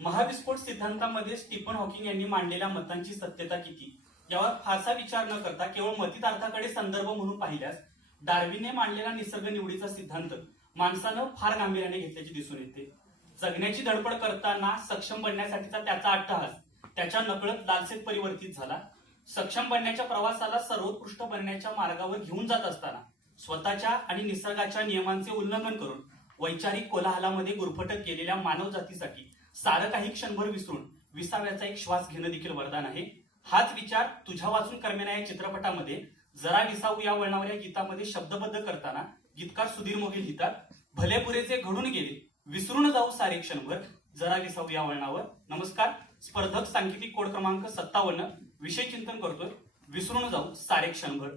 महाविस्फोट सिद्धांतामध्ये Stephen Hawking यांनी मांडलेल्या मतांची सत्यता किती यावर फारसा विचार न करता केवळ मतितार्थाकडे संदर्भ म्हणून पाहिल्यास डार्विनने मांडलेला निसर्ग निवडीचा सिद्धांत माणसानं फार गांभीर्याने घेतल्याचे दिसून येते. जगण्याची धडपड करताना सक्षम बनण्यासाठीचा त्याचा अट्टहास त्याच्या नकळत लालसेत परिवर्तित झाला. सक्षम बनण्याच्या प्रवासाला सर्वोत्कृष्ट बनण्याच्या मार्गावर घेऊन जात असताना स्वतःच्या आणि निसर्गाच्या नियमांचे उल्लंघन करून वैचारिक कोलाहलामध्ये गुरफटत गेलेल्या मानव जातीसाठी सारं काही क्षणभर विसरून विसाव्याचा एक श्वास घेणं देखील वरदान आहे. हाच विचार तुझ्या वाचून कर्मेना या चित्रपटामध्ये जरा विसावू या वळणावर या गीतामध्ये शब्दबद्ध करताना गीतकार सुधीर मोघे लिहितात, भले पुरेचे घडून गेले विसरून जाऊ सारे क्षणभर जरा विसावू या वळणावर. नमस्कार, स्पर्धक सांकेतिक कोड क्रमांक 57 विषय चिंतन करतोय, विसरून जाऊ सारे क्षणभर.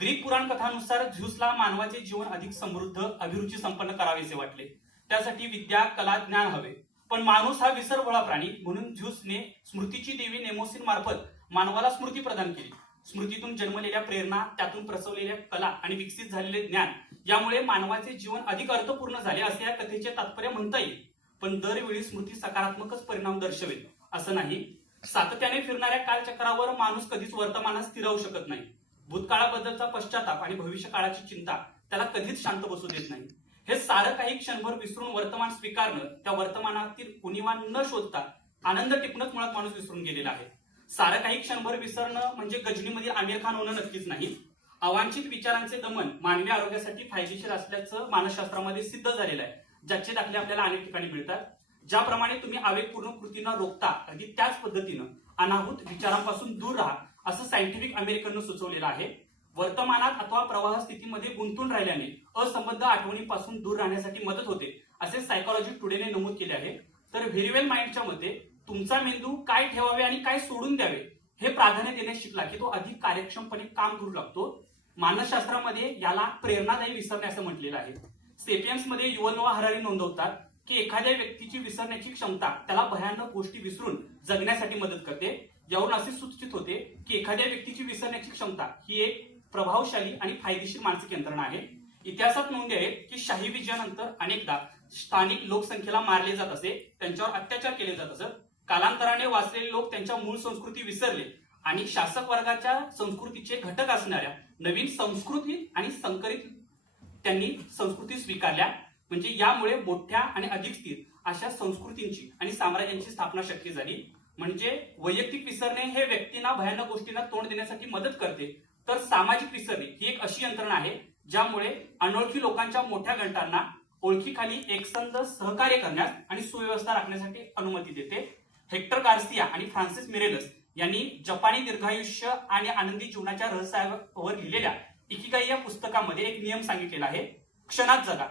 ग्रीक पुराण कथानुसार झ्यूसला मानवाचे जीवन अधिक समृद्ध अभिरुची संपन्न करावेसे वाटले. त्यासाठी विद्या कला ज्ञान हवे. पण माणूस हा विसरभोळा प्राणी म्हणून झ्यूसने स्मृतीची देवी नेमोसिन मार्फत मानवाला स्मृती प्रदान केली. स्मृतीतून जन्मलेल्या प्रेरणा, त्यातून प्रसवलेल्या कला आणि विकसित झालेले ज्ञान यामुळे मानवाचे जीवन अधिक अर्थपूर्ण झाले असे या कथेचे तात्पर्य म्हणता येईल. पण दरवेळी स्मृती सकारात्मकच परिणाम दर्शवेल असं नाही. सातत्याने फिरणाऱ्या कालचक्रावर माणूस कधीच वर्तमानात स्थिर राहू शकत नाही. भूतकाळाबद्दलचा पश्चाताप आणि भविष्य काळाची चिंता त्याला कधीच शांत बसू देत नाही. हे सारं काही क्षणभर विसरून वर्तमान स्वीकारणं, त्या वर्तमानातील उणिवा न शोधता आनंद टिपणंच मुळात माणूस विसरून गेलेला आहे. सारं काही क्षणभर विसरणं म्हणजे गजनीमधील आमिर खान होणं नक्कीच नाही. अवांछित विचारांचे दमन मानवी आरोग्यासाठी फायदेशीर असल्याचं मानसशास्त्रामध्ये सिद्ध झालेलं आहे, ज्याचे दाखले आपल्याला अनेक ठिकाणी मिळतात. ज्याप्रमाणे तुम्ही आवेगपूर्ण कृतींना रोखता अगदी त्याच पद्धतीनं अनाहूत विचारांपासून दूर राहा असं सायंटिफिक अमेरिकननं सुचवलेलं आहे. वर्तमानात अथवा प्रवाह स्थितीमध्ये गुंतून राहिल्याने असंबद्ध आठवणीपासून दूर राहण्यासाठी मदत होते असे सायकोलॉजी टुडेने नमूद केले आहे. तर व्हेरी माइंडच्या मते तुमचा मेंदू काय ठेवावे आणि काय सोडून द्यावे हे प्राधान्य देण्यास शिकला की तो अधिक कार्यक्षमपणे काम करू लागतो. मानसशास्त्रामध्ये याला प्रेरणादायी विसरणे असं म्हटलेलं आहे. सेपियन्स मध्ये युव्हल नोआ हरारी नोंदवतात की एखाद्या व्यक्तीची विसरण्याची क्षमता त्याला भयानक गोष्टी विसरून जगण्यासाठी मदत करते. यावरून असे सूचित होते की एखाद्या व्यक्तीची विसरण्याची क्षमता ही एक प्रभावशाली आणि फायदेशीर मानसिक यंत्रणा आहे. इतिहासात नोंदी आहे की शाही विजयानंतर अनेकदा स्थानिक लोकसंख्येला मारले जात असे, त्यांच्यावर अत्याचार केले जात असत. कालांतराने वाचलेले लोक त्यांच्या मूळ संस्कृती विसरले आणि शासक वर्गाच्या संस्कृतीचे घटक असणाऱ्या नवीन संस्कृती आणि संकरित त्यांनी संस्कृती स्वीकारल्या. म्हणजे यामुळे मोठ्या आणि अधिक स्थिर अशा संस्कृतींची आणि साम्राज्यांची स्थापना शक्य झाली. म्हणजे वैयक्तिक विसरणे हे व्यक्तींना भयानक गोष्टींना तोंड देण्यासाठी मदत करते, तर सामाजिक विसरणे ही एक अशी यंत्रणा आहे ज्यामुळे अनोळखी लोकांच्या मोठ्या गटांना ओळखीखाली एकसंध सहकार्य करण्यास आणि सुव्यवस्था राखण्यासाठी अनुमती देते. हेक्टर गार्सिया आणि फ्रान्सिस मिरेलस यांनी जपानी दीर्घायुष्य आणि आनंदी जीवनाच्या रहस्यावर लिहिलेल्या इकिगाई या पुस्तकामध्ये एक नियम सांगितलेला आहे, क्षणात जगा.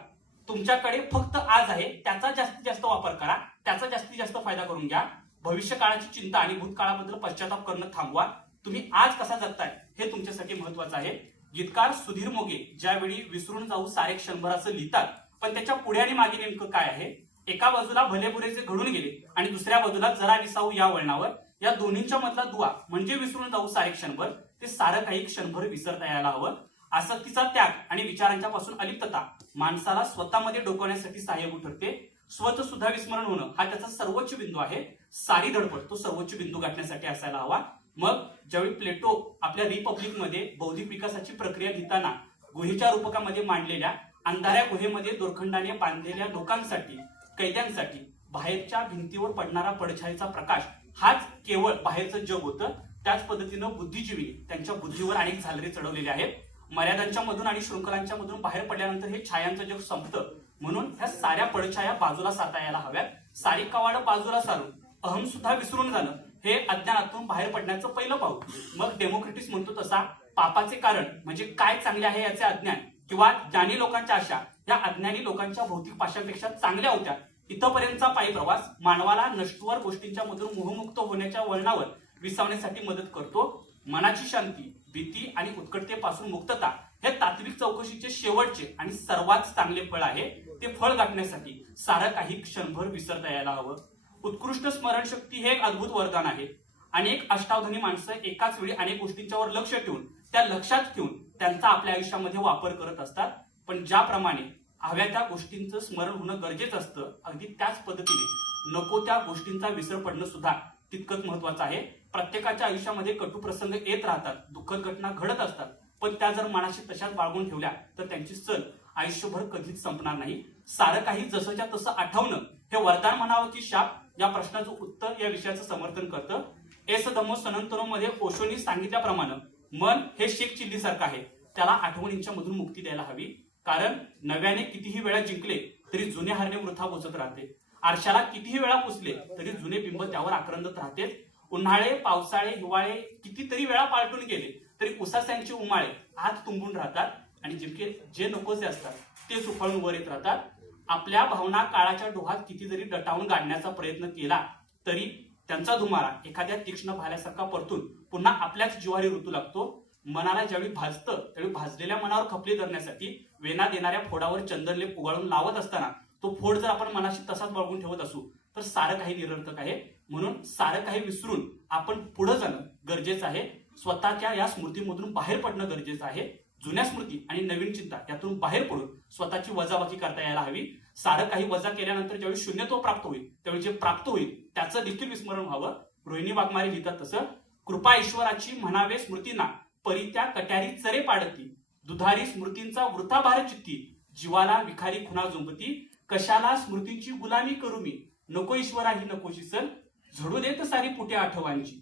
तुमच्याकडे फक्त आज आहे त्याचा जास्तीत जास्त वापर करा, त्याचा जास्तीत जास्त फायदा करून घ्या. भविष्य काळाची चिंता आणि भूतकाळाबद्दल पश्चाताप करणं थांबवा. तुम्ही आज कसा जगताय हे तुमच्यासाठी महत्वाचं आहे. गीतकार सुधीर मोघे ज्यावेळी विसरून जाऊ सारे क्षणभर असं लिहितात, पण त्याच्या पुढे आणि मागे नेमकं काय आहे? एका बाजूला भले बुरेचे घडून गेले आणि दुसऱ्या बाजूला जरा विसावू या वळणावर. या दोन्हींच्या मधला दुवा म्हणजे विसरून जाऊ सारे क्षणभर. ते सारं काही क्षणभर विसरता यायला हवं. आसक्तीचा त्याग आणि विचारांच्या पासून अलिप्तता माणसाला स्वतःमध्ये डोकवण्यासाठी सहाय्यभूत ठरते. स्वतः सुद्धा विस्मरण होणं हा त्याचा सर्वोच्च बिंदू आहे. सारी धडपड तो सर्वोच्च बिंदू गाठण्यासाठी असायला हवा. मग ज्यावेळी प्लेटो आपल्या रिपब्लिक मध्ये बौद्धिक विकासाची प्रक्रिया लिहिताना गुहेच्या रूपकामध्ये मांडलेल्या अंधाऱ्या गुहेमध्ये दोरखंडाने बांधलेल्या लोकांसाठी, कैद्यांसाठी बाहेरच्या भिंतीवर पडणारा पडछायेचा प्रकाश हाच केवळ बाहेरचं जग होतं, त्याच पद्धतीनं बुद्धिजीवी त्यांच्या बुद्धीवर अनेक झालरे चढवलेले आहेत. मर्यादांच्या मधून आणि शृंखलांच्या मधून बाहेर पडल्यानंतर हे छायांचं जग संपतं. म्हणून ह्या साऱ्या पडछाया बाजूला सारता यायला हव्यात. सारी कवाडं बाजूला सारून अहम सुद्धा विसरून जाणं हे अज्ञानातून बाहेर पडण्याचं पहिलं पाऊल. मग डेमोक्रेटिस म्हणतो तसा पापाचे कारण म्हणजे काय चांगले आहे याचे अज्ञान किंवा ज्ञानी लोकांच्या आशा या अज्ञानी लोकांच्या भौतिक पाशांपेक्षा चांगल्या होत्या. इथपर्यंतचा पायी प्रवास मानवाला नश्वर गोष्टींच्या मधून मोहमुक्त होण्याच्या वळणावर विसावण्यासाठी मदत करतो. मनाची शांती, भीती आणि उत्कटतेपासून मुक्तता हे तात्विक चौकशीचे शेवटचे आणि सर्वात चांगले फळ आहे. ते फळ गाठण्यासाठी सारं काही क्षणभर विसरता यायला हवं. उत्कृष्ट स्मरणशक्ती हे एक अद्भुत वरदान आहे. अनेक अष्टावधानी माणसं एकाच वेळी अनेक गोष्टींच्यावर लक्ष ठेवून त्या लक्षात ठेवून त्यांचा आपल्या आयुष्यामध्ये वापर करत असतात. पण ज्याप्रमाणे हव्या त्या गोष्टींचं स्मरण होणं गरजेचं असतं. अगदी त्याच पद्धतीने नको त्या गोष्टींचा विसर पडणं सुद्धा तितकंच महत्वाचं आहे. प्रत्येकाच्या आयुष्यामध्ये कटू प्रसंग येत राहतात, दुःखद घटना घडत असतात, पण त्या जर मनाशी तशाच बाळगून ठेवल्या तर त्यांची सल आयुष्यभर कधीच संपणार नाही. सारं काही जसंच्या तसं आठवणं हे वरदान म्हणावं की शाप, या प्रश्नाचं उत्तर या विषयाचं समर्थन करतं. एस धम्मो सनातनो मध्ये ओशोनी सांगितल्याप्रमाणे मन हे शेख चिल्लीसारखं आहे, त्याला आठवणींच्या मधून मुक्ती द्यायला हवी. कारण नव्याने कितीही वेळा जिंकले तरी जुने हारणे वृथा बोचत राहते. आरशाला कितीही वेळा पुसले तरी जुने बिंब त्यावर आक्रंदत राहते. उन्हाळे, पावसाळे, हिवाळे कितीतरी वेळा पालटून गेले तरी उसास्यांचे उमाळे आत तुंबून राहतात आणि जिंके जे नकोसे असतात ते सुफळून वर येत राहतात. आपल्या भावना काळाच्या डोहात किती जरी दटावून गाडण्याचा प्रयत्न केला तरी त्यांचा धुमारा एखाद्या तीक्ष्ण भाल्यासारखा परतून पुन्हा आपल्याच जिव्हारी ऋतू लागतो. मनाला ज्यावेळी भाजतं त्यावेळी भाजलेल्या मनावर खपली धरण्यासाठी वेना देणाऱ्या फोडावर चंदनलेप उगाळून लावत असताना तो फोड जर आपण मनाशी तसाच बळगून ठेवत असू तर सारं काही निरर्थक आहे. म्हणून सारं काही विसरून आपण पुढे जाणं गरजेचं आहे. स्वतःच्या या स्मृतीमधून बाहेर पडणं गरजेचं आहे. जुन्या स्मृती आणि नवीन चिंता यातून बाहेर पडून स्वतःची वजाबाकी करता यायला हवी. सारं काही वजा केल्यानंतर ज्यावेळी शून्यत्व प्राप्त होईल त्यावेळी जे प्राप्त होईल त्याचं देखील विस्मरण व्हावं. रोहिणी वाघमारे लिहितात तसं, कृपा ईश्वराची म्हणावे स्मृतींना, परी त्या कट्यारी चरे पाडती, दुधारी स्मृतींचा वृथा भार चित्ती, जीवाला विखारी खुणा झुंबती, कशाला स्मृतींची गुलामी करू मी, नको ईश्वरा ही नकोशी सल, झडू देत सारी पुटे आठवांची,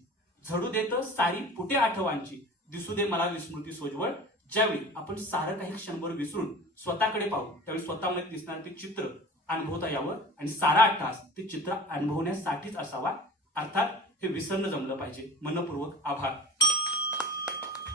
झडू देत सारी पुटे आठवांची, दिसू दे मला विस्मृती सोजवळ. ज्यावेळी आपण सारं काही क्षणभर विसरून स्वतःकडे पाहू त्यावेळी स्वतःमध्ये दिसणारे ते चित्र अनुभवता यावं आणि सारा अट्टहास ते चित्र अनुभवण्यासाठीच असावा. अर्थात हे विसरणं जमलं पाहिजे. मनपूर्वक आभार.